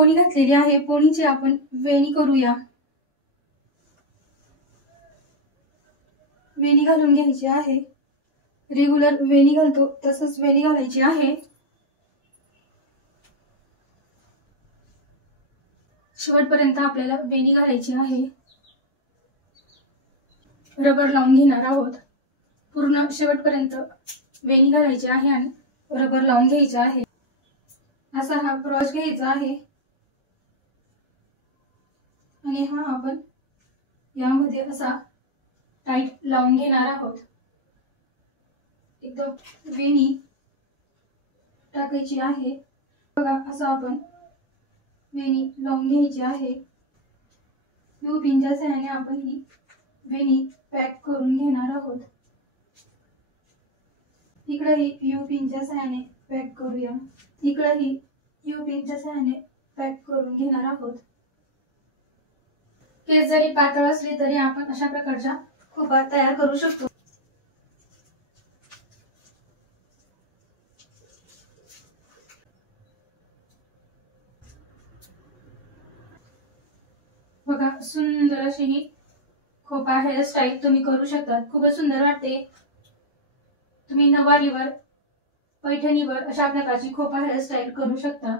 Pony घातलेली आहे. पोनीची आपण वेणी करूया. वेणी घालून घ्यायची आहे. रेग्युलर वेणी घालतो तसंच वेणी घालायची आहे. शेवटपर्यंत आपल्याला वेणी घालायची आहे. रबर लावून घेणार आहोत. पूर्ण शेवटपर्यंत वेणी घालायची आहे आणि रबर लावून घ्यायचे आहे. असा हा ब्रॉच घ्यायचा आहे आणि हा आपण यामध्ये असा टाईट लावून घेणार आहोत. एकदम वेणी टाकायची आहे. बघा असं आपण वेणी लावून घ्यायची आहे. यू पिनच्या सहाय्याने आपण ही वेणी पॅक करून घेणार आहोत. इकडेही यू पिनच्या सहाय्याने पॅक करूया. इकडेही यू पिनच्या सहाय्याने पॅक करून घेणार आहोत. केस जरी पातळ असली तरी आपण अशा प्रकारच्या खोपा तयार करू शकतो. बघा सुंदर अशी ही खोपा हेअरस्टाईल तुम्ही करू शकता. खूपच सुंदर वाटते. तुम्ही नवारीवर, पैठणीवर अशा प्रकारची खोपा हेअरस्टाईल करू शकता.